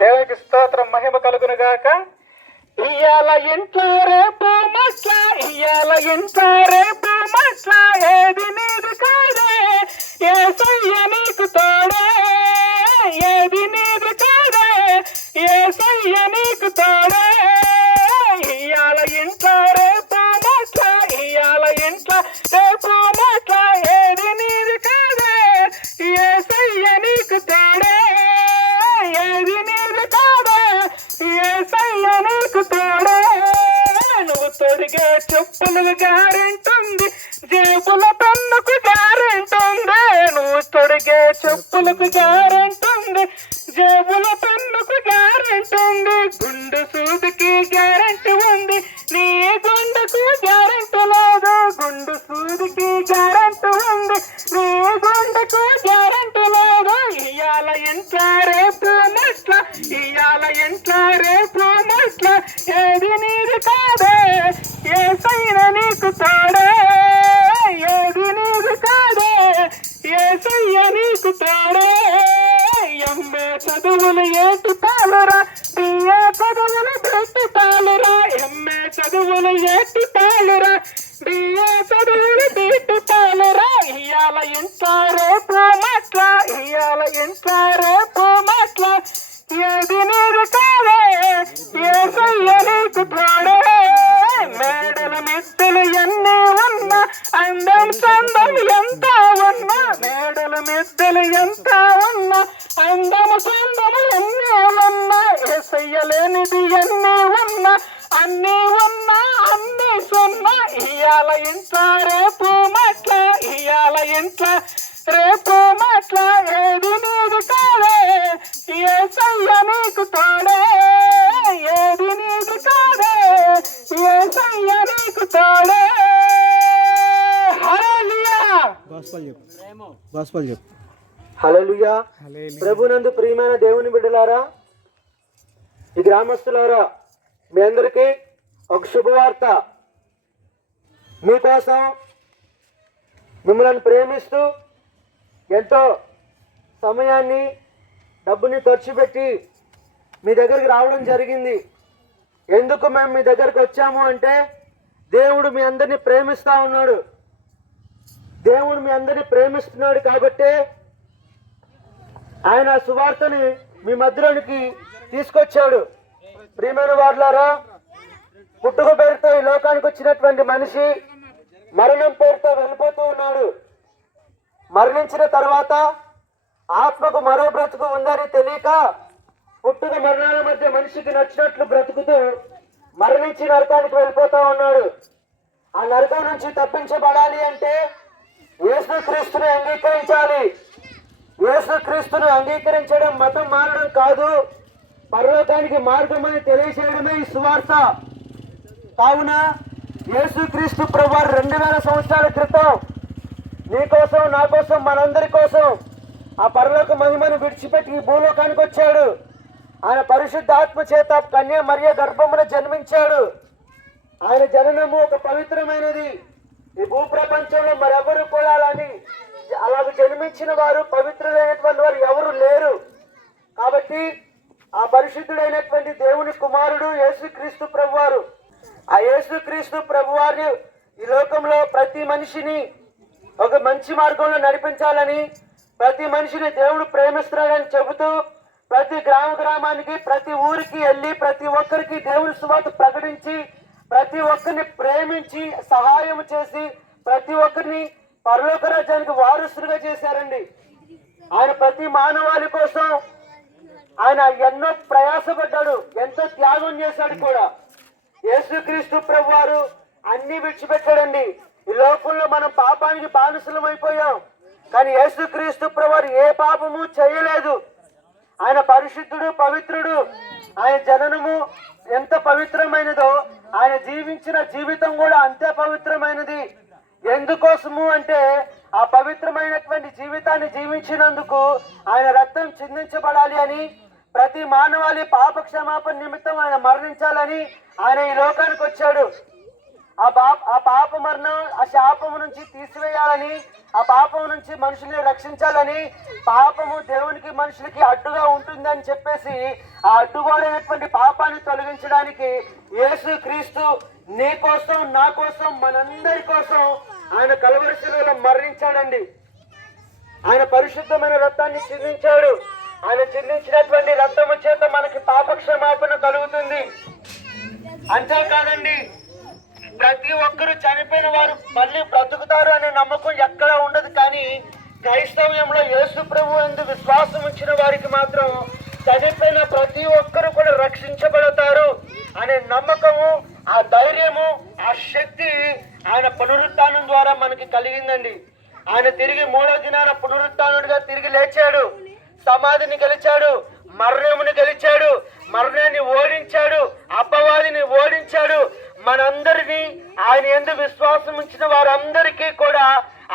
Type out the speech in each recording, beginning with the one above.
దేవునికి స్తోత్రం, మహిమ కలుగును గాక. ఇయ్యాల ఇంట్లో రేపు మట్ల, ఇయ్యాల ఇంట్లో రేపు మట్ల, ఏది నీది కాదే యేసయ్య నీకు తోడే, ఏది నీది కాదే యేసయ్య నీకు తోడే. ఇయ్యాల ఇంట్లో రేపు మట్ల, ఇయ్యాల ఇంట్లో రేపు మట్ల, ఏది నీది కాదే యేసయ్య నీకు తోడే, ఏది నీది కాదే యేసయ్య నీకు తోడే. నువ్వు తొడిగే చెప్పులకు గ్యారెంటుంది, జేబుల పెన్నుకు గ్యారెంటుంది. నువ్వు తొడిగే చెప్పులకు గ్యారెంటుంది, జేబుల పెన్నుకు గ్యారెంటుంది. గుండు సూదికి గ్యారెంటీ ఉంది, నీ గుండెకు గ్యారెంటీ లేదు. గుండు సూదికి గ్యారెంటీ ఉంది, నీ గుండెకు గ్యారెంటీ లేదు. ఇయ్యాల ఇంట్లో రేపు మట్ల, ఇయ్యాల ఇంట్లో రేపు మట్ల, ఏది నీది కాదే యేసయ్య నీకు తోడే, ఏది నీది కాదే యేసయ్య నీకు తోడే. ఎంఏ చదువులు ఏటి తాలురా, బిఏ చదువులు పెట్టి తాలురా. ఎంఏ చదువులు ఏటి తాలురా, బిఏ చదువులు పెట్టి తాలురా. ఇయ్యాల ఇంట్లో రేపు మట్ల, ఇయ్యాల ఇంట్లో రేపు మట్ల, ఏది నీది కాదే యేసయ్య నీకు తోడే. మేడల మెద్దలు ఎన్ని ఉన్నా, అందం సందం ఎంత ఉన్నా, మేడల మెద్దలు ఎంత ఉన్నా, అందం సందం ఎన్ని ఉన్నా, యేసయ్య లేనిది ఎన్ని ఉన్నా, అన్ని ఉన్నా అన్ని సున్నా. ఇయ్యాల ఇంట్లో రేపు మట్ల, ఇయ్యాల ఇంట్లో రేపు మట్ల, ఏది నీది కాదే యేసయ్య నీకు తోడే, ఏది నీది కాదే యేసయ్య నీకు తోడే. హల్లెలూయా. గాస్పల్ చెప్పు. హల్లెలూయా. ప్రభునందు ప్రియమైన దేవుని బిడ్డలారా, ఈ గ్రామస్తులారా, మీ అందరికీ ఒక శుభవార్త. మీకోసం మిమ్మల్ని ప్రేమిస్తూ ఎంతో సమయాన్ని డబ్బుని ఖర్చు పెట్టి మీ దగ్గరికి రావడం జరిగింది. ఎందుకు మేము మీ దగ్గరికి వచ్చాము అంటే, దేవుడు మీ అందరినీ ప్రేమిస్తూ ఉన్నాడు. దేవుడు మీ అందరినీ ప్రేమిస్తున్నాడు కాబట్టి ఆయన సువార్తని మీ మధ్యలోనికి తీసుకొచ్చాడు. ప్రియమైన వారులారా, పుట్టుక పేరుతో ఈ లోకానికి వచ్చినటువంటి మనిషి మరణం పేరుతో వెళ్ళిపోతూ ఉన్నాడు. మరణించిన తర్వాత ఆత్మకు మరో బ్రతుకు ఉందని తెలియక పుట్టుక మరణాల మధ్య మనిషికి నచ్చినట్లు బ్రతుకుతూ మరణించి నరకానికి వెళ్ళిపోతా ఉన్నాడు. ఆ నరకం నుంచి తప్పించబడాలి అంటే యేసుక్రీస్తుని అంగీకరించాలి. యేసుక్రీస్తును అంగీకరించడం మతం మారడం కాదు, పరలోకానికి మార్గం అని తెలియజేయడమే ఈ సువార్త. కావున యేసుక్రీస్తు ప్రభువారు 2000 సంవత్సరాల క్రితం నీకోసం, నా కోసం, మనందరి కోసం ఆ పరలోక మహిమను విడిచిపెట్టి ఈ భూలోకానికి వచ్చాడు. ఆయన పరిశుద్ధ ఆత్మ చేత కన్య మరియ గర్భమున జన్మించాడు. ఆయన జననము ఒక పవిత్రమైనది. ఈ భూప్రపంచంలో మరెవరు కూడా అలాగ జన్మించిన వారు, పవిత్రులైనటువంటి వారు ఎవరు లేరు. కాబట్టి ఆ పరిశుద్ధుడైనటువంటి దేవుని కుమారుడు యేసుక్రీస్తు ప్రభువారు, ఆ యేసుక్రీస్తు ప్రభువారు ఈ లోకంలో ప్రతి మనిషిని ఒక మంచి మార్గంలో నడిపించాలని, ప్రతి మనిషిని దేవుడు ప్రేమిస్తున్నాడని చెబుతూ ప్రతి గ్రామానికి, ప్రతి ఊరికి వెళ్ళి ప్రతి ఒక్కరికి దేవుని సువార్త ప్రకటించి, ప్రతి ఒక్కరిని ప్రేమించి సహాయం చేసి ప్రతి ఒక్కరిని పరలోక రాజ్యానికి వారసులుగా చేశారండి. ఆయన ప్రతి మానవాళి కోసం ఆయన ఎన్నో ప్రయాసపడ్డాడు, ఎంతో త్యాగం చేశాడు కూడా. యేసుక్రీస్తు ప్రభువారు అన్ని విడిచిపెట్టాడండి. ఈ లోకంలో మనం పాపానికి బానిసలం అయిపోయాం, కానీ యేసుక్రీస్తు ప్రభువారు ఏ పాపము చేయలేదు. ఆయన పరిశుద్ధుడు, పవిత్రుడు. ఆయన జననము ఎంత పవిత్రమైనదో ఆయన జీవించిన జీవితం కూడా అంతే పవిత్రమైనది. ఎందుకోసము అంటే ఆ పవిత్రమైనటువంటి జీవితాన్ని జీవించినందుకు ఆయన రక్తం చిందించబడాలి అని, ప్రతి మానవాళి పాప క్షమాపణ నిమిత్తం ఆయన మరణించాలని ఆయన ఈ లోకానికి వచ్చాడు. ఆ పాప మరణం ఆ శాపము నుంచి తీసివేయాలని, ఆ పాపం నుంచి మనుషుల్ని రక్షించాలని, పాపము దేవునికి మనుషులకి అడ్డుగా ఉంటుందని చెప్పేసి ఆ అడ్డుగోడైనటువంటి పాపాన్ని తొలగించడానికి యేసు క్రీస్తు నీ కోసం, నా కోసం, మనందరి కోసం ఆయన కల్వరి శిలువలో మరణించాడండి. ఆయన పరిశుద్ధమైన రక్తాన్ని చిందించాడు. ఆయన చిందించినటువంటి రక్తము చేత మనకి పాప క్షమాపణ కలుగుతుంది. అంతేకాదండి, ప్రతి ఒక్కరూ చనిపోయిన వారు మళ్ళీ బ్రతుకుతారు అనే నమ్మకం ఎక్కడ ఉండదు. కానీ క్రైస్తవ్యంలో యేసు ప్రభు యందు విశ్వాసం ఉంచిన వారికి మాత్రం చనిపోయిన ప్రతి ఒక్కరు కూడా రక్షించబడతారు అనే నమ్మకము, ఆ ధైర్యము, ఆ శక్తి ఆయన పునరుత్థానం ద్వారా మనకి కలిగిందండి. ఆయన తిరిగి 3వ దినాన పునరుత్థానుడిగా తిరిగి లేచాడు, సమాధిని గెలిచాడు, మరణముని గెలిచాడు, మరణాన్ని ఓడించాడు, అపవాదిని ఓడించాడు. మనందరినీ ఆయన యందు విశ్వాసం ఉంచిన వారందరికీ కూడా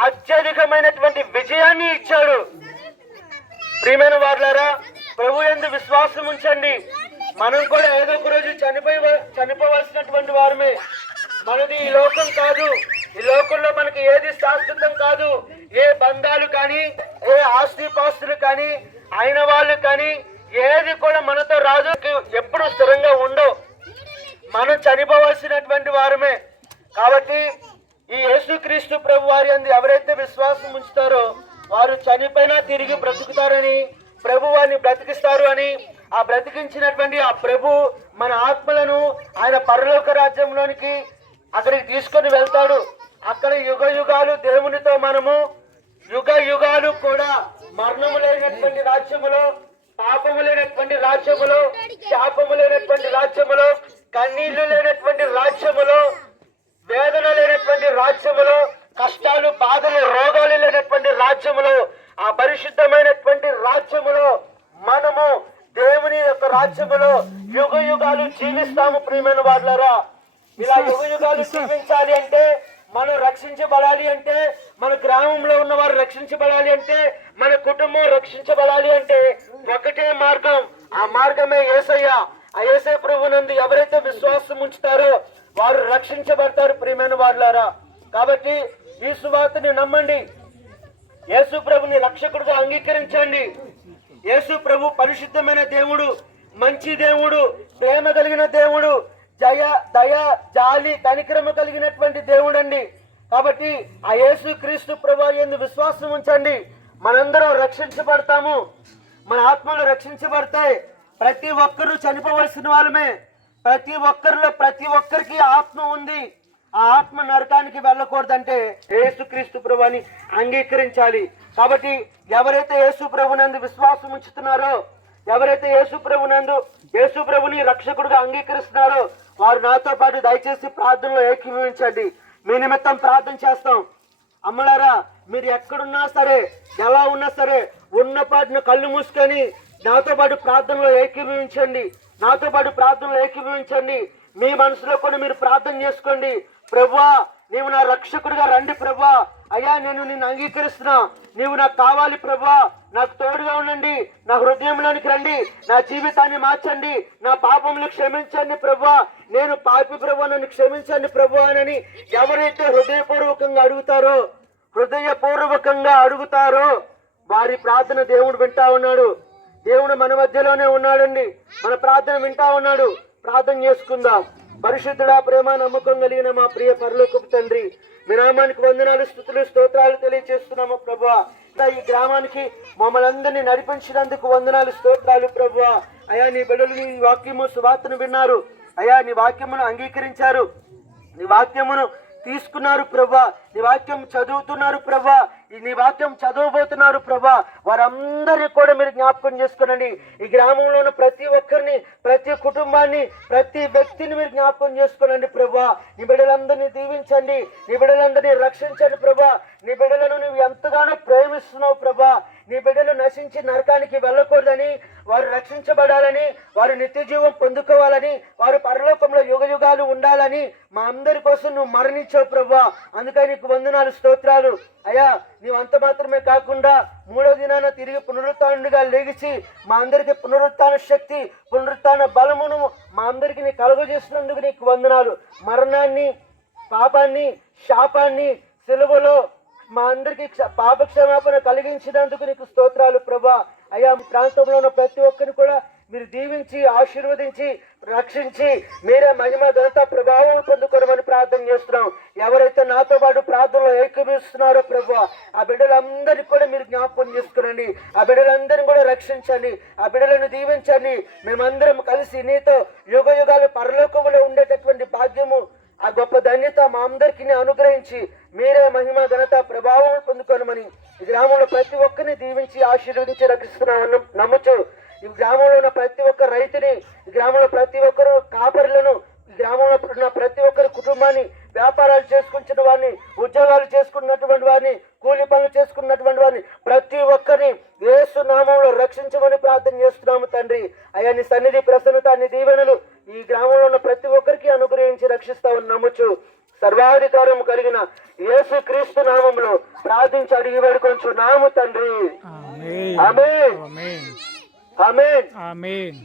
అత్యధికమైనటువంటి విజయాన్ని ఇచ్చాడు. ప్రియమైన వారులారా, ప్రభు యందు విశ్వాసం ఉంచండి. మనం కూడా ఏదో ఒక రోజు చనిపోవలసినటువంటి వారమే. మనది ఈ లోకం కాదు. ఈ లోకంలో మనకి ఏది శాశ్వతం కాదు. ఏ బంధాలు కానీ, ఏ ఆస్తిపాస్తులు కానీ, అయిన వాళ్ళు కానీ ఏది కూడా మనతో రాదు, ఎప్పుడు స్థిరంగా ఉండవు. మనం చనిపోవలసినటువంటి వారమే. కాబట్టి ఈ యేసుక్రీస్తు ప్రభు వారి యందు ఎవరైతే విశ్వాసం ఉంచుతారో వారు చనిపోయినా తిరిగి బ్రతుకుతారని, ప్రభు వారిని బ్రతికిస్తారు అని, ఆ బ్రతికించినటువంటి ఆ ప్రభు మన ఆత్మలను ఆయన పరలోక రాజ్యంలోనికి అక్కడికి తీసుకొని వెళ్తాడు. అక్కడ యుగ యుగాలు దేవునితో మనము యుగ యుగాలు కూడా మరణము లేనటువంటి రాజ్యములో, పాపము లేనటువంటి రాజ్యములో, శాపము లేనటువంటి రాజ్యములో, కన్నీళ్లు లేనటువంటి రాజ్యములో, వేదన లేనటువంటి రాజ్యములో, కష్టాలు, బాధలు, రోగాలు లేనటువంటి రాజ్యములో, ఆ పరిశుద్ధమైనటువంటి రాజ్యములో మనము దేవుని యొక్క రాజ్యములో యుగ యుగాలు జీవిస్తాము. ప్రియమైన వారులారా, ఇలా యుగ యుగాలు జీవించాలి అంటే, మనం రక్షించబడాలి అంటే, మన గ్రామంలో ఉన్న వారు రక్షించబడాలి అంటే, మన కుటుంబం రక్షించబడాలి అంటే ఒకటే మార్గం. ఆ మార్గమే యేసయ్య. ఆ యేసయ్య ప్రభువునందు ఎవరైతే విశ్వాసం ఉంచుతారో వారు రక్షించబడతారు. ప్రియమైన వారులారా, కాబట్టి ఈ సువార్తని నమ్మండి. యేసు ప్రభుని రక్షకుడుగా అంగీకరించండి. యేసు ప్రభు పరిశుద్ధమైన దేవుడు, మంచి దేవుడు, ప్రేమ కలిగిన దేవుడు, దయ, జాలి, కనికరము కలిగినటువంటి దేవుడు అండి. కాబట్టి ఆ యేసు క్రీస్తు ప్రభు యందు విశ్వాసం ఉంచండి. మనందరం రక్షించబడతాము. మన ఆత్మలు రక్షించబడతాయి. ప్రతి ఒక్కరూ చనిపోవలసిన వాళ్ళమే. ప్రతి ఒక్కరికి ఆత్మ ఉంది. ఆ ఆత్మ నరకానికి వెళ్ళకూడదంటే యేసుక్రీస్తు ప్రభుని అంగీకరించాలి. కాబట్టి ఎవరైతే యేసు ప్రభునందు విశ్వాసం ఉంచుతున్నారో, ఎవరైతే యేసు ప్రభుని రక్షకుడుగా అంగీకరిస్తున్నారో వారు నాతో పాటు దయచేసి ప్రార్థనలో ఏకీభవించండి. మీ నిమిత్తం ప్రార్థన చేస్తాం. అమ్మలారా, మీరు ఎక్కడున్నా సరే, ఎలా ఉన్నా సరే, ఉన్నపాటును కళ్ళు మూసుకొని నాతో పాటు ప్రార్థనలో ఏకీభవించండి. మీ మనసులో కూడా మీరు ప్రార్థన చేసుకోండి. ప్రభువా, నీవు నా రక్షకుడిగా రండి ప్రభువా. అయ్యా, నేను నిన్ను అంగీకరిస్తున్నా. నీవు నాకు కావాలి ప్రభువా. నాకు తోడుగా ఉండండి. నా హృదయంలోనికి రండి. నా జీవితాన్ని మార్చండి. నా పాపములు క్షమించండి ప్రభువా. నేను పాపి ప్రభువా, నన్ను క్షమించండి ప్రభువా అని ఎవరైతే హృదయపూర్వకంగా అడుగుతారో వారి ప్రార్థన దేవుడు వింటా ఉన్నాడు. దేవుడు మన మధ్యలోనే ఉన్నాడండి. మన ప్రార్థన వింటా ఉన్నాడు. ప్రార్థన చేసుకుందాం. పరిశుద్ధుడా, ప్రేమ, నమ్మకం కలిగిన మా ప్రియ పరలోకపు తండ్రి, మీ నామానికి వందనాలు, స్తుతులు, స్తోత్రాలు తెలియజేస్తున్నాము ప్రభువా. ఈ గ్రామానికి మమ్మల్ని అందరినీ నడిపించినందుకు వందనాలు, స్తోత్రాలు ప్రభువా. అయ్యా, నీ బిడ్డలు నీ వాక్యము సువార్తను విన్నారు. అయ్యా, నీ వాక్యమును అంగీకరించారు. నీ వాక్యమును తీసుకున్నారు ప్రభా. నీ వాక్యం చదువుతున్నారు ప్రభా. నీ వాక్యం చదవబోతున్నారు ప్రభా. వారందరినీ కూడా మీరు జ్ఞాపకం చేసుకోనండి. ఈ గ్రామంలో ఉన్న ప్రతి ఒక్కరిని, ప్రతి కుటుంబాన్ని, ప్రతి వ్యక్తిని మీరు జ్ఞాపకం చేసుకోనండి ప్రభా. నీ బిడ్డలందరినీ దీవించండి. నీ బిడ్డలందరినీ రక్షించండి ప్రభా. నీ బిడ్డలను నువ్వు ఎంతగానో ప్రేమిస్తున్నావు ప్రభా. నీ బిడ్డలు నశించి నరకానికి వెళ్ళకూడదని, వారు రక్షించబడాలని, వారు నిత్య జీవం పొందుకోవాలని, వారు పరలోకంలో యుగ యుగాలు ఉండాలని మా అందరి కోసం నువ్వు మరణించావు ప్రభా. అందుకని నీకు వందనాలు, స్తోత్రాలు. అయ్యా, నీవు అంత మాత్రమే కాకుండా 3వ దినాన తిరిగి పునరుత్థానుడిగా లేచి మా అందరికి పునరుత్థాన శక్తి, పునరుత్థాన బలమును మా అందరికి నీ కలుగజేసినందుకు నీకు వందనాలు. మరణాన్ని, పాపాన్ని శాపాన్ని సిలువలో మా అందరికి పాప క్షమాపణ కలిగించినందుకు నీకు స్తోత్రాలు ప్రభా. అయ్యా ప్రాంతంలో ఉన్న ప్రతి ఒక్కరిని కూడా మీరు దీవించి ఆశీర్వదించి రక్షించి మీరే మహిమ ఘనత ప్రభావం పొందుకోవమని ప్రార్థన చేస్తున్నాం. ఎవరైతే నాతో పాటు ప్రార్థనలో ఏకీభవిస్తున్నారో ప్రభా, ఆ బిడ్డలందరినీ కూడా మీరు జ్ఞాపకం చేసుకునండి. ఆ బిడ్డలందరినీ కూడా రక్షించండి. ఆ బిడ్డలను దీవించండి. మేమందరం కలిసి నీతో యుగ యుగాలు పరలోకంలో ఉండేటటువంటి భాగ్యము, ఆ గొప్ప ధన్యత మా అందరికీ అనుగ్రహించి మీరే మహిమ ఘనత ప్రభావం పొందుకోనమని ఈ గ్రామంలో ప్రతి ఒక్కరిని దీవించి ఆశీర్వదించి రక్షిస్తున్నామని నమ్ముచు, ఈ గ్రామంలో ఉన్న ప్రతి ఒక్క రైతుని, ఈ గ్రామంలో ప్రతి ఒక్కరు కాపరులను, ఈ గ్రామంలో ఉన్న ప్రతి ఒక్కరి కుటుంబాన్ని, వ్యాపారాలు చేసుకుంటున్న వారిని, ఉద్యోగాలు చేసుకున్నటువంటి వారిని, కూలి పనులు చేసుకున్నటువంటి వారిని ప్రతి ఒక్కరిని యేసు నామంలో రక్షించమని ప్రార్థన చేస్తున్నాము తండ్రి. అయ్యా నీ సన్నిధి ప్రసన్నత నీ దీవెనలు ఈ గ్రామంలో ఉన్న ప్రతి ఒక్కరికి అనుగ్రహించి రక్షిస్తామని నమ్ముచు సర్వాధికారం కలిగిన యేసు క్రీస్తు నామంలో ప్రార్థించి అడిగి వేడుకొంచున్నాము తండ్రి. ఆమేన్. ఆమేన్. ఆమేన్. ఆమేన్.